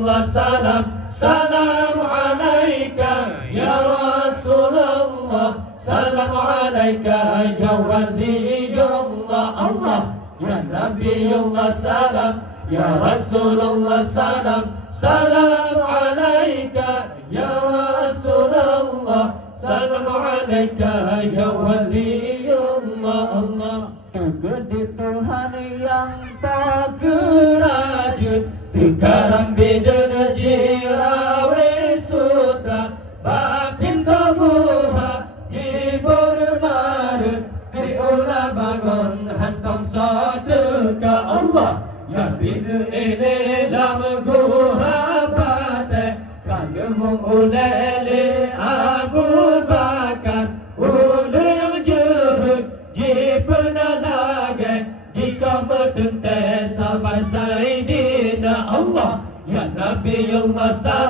Allah salam, salam alaika ya Rasulullah, salam alaika ya Waliyullah. Allah ya Nabiullah salam, ya Rasulullah salam, salam alaika ya Rasulullah, salam alaika ya Waliyullah. Allah Kegede Tuhan yang tak kerajut, Tikaram bidana jirawe sutra, Bapin toguha jibur marut, Fi'ula bangun hantam sadaka. Allah ya bina ele lam guha bate, Kagemung ulele Abu Bakar, Ule yang jehud jipena lage, jika bertente sampai Sayyidina. Allah ya Nabi Allah salam.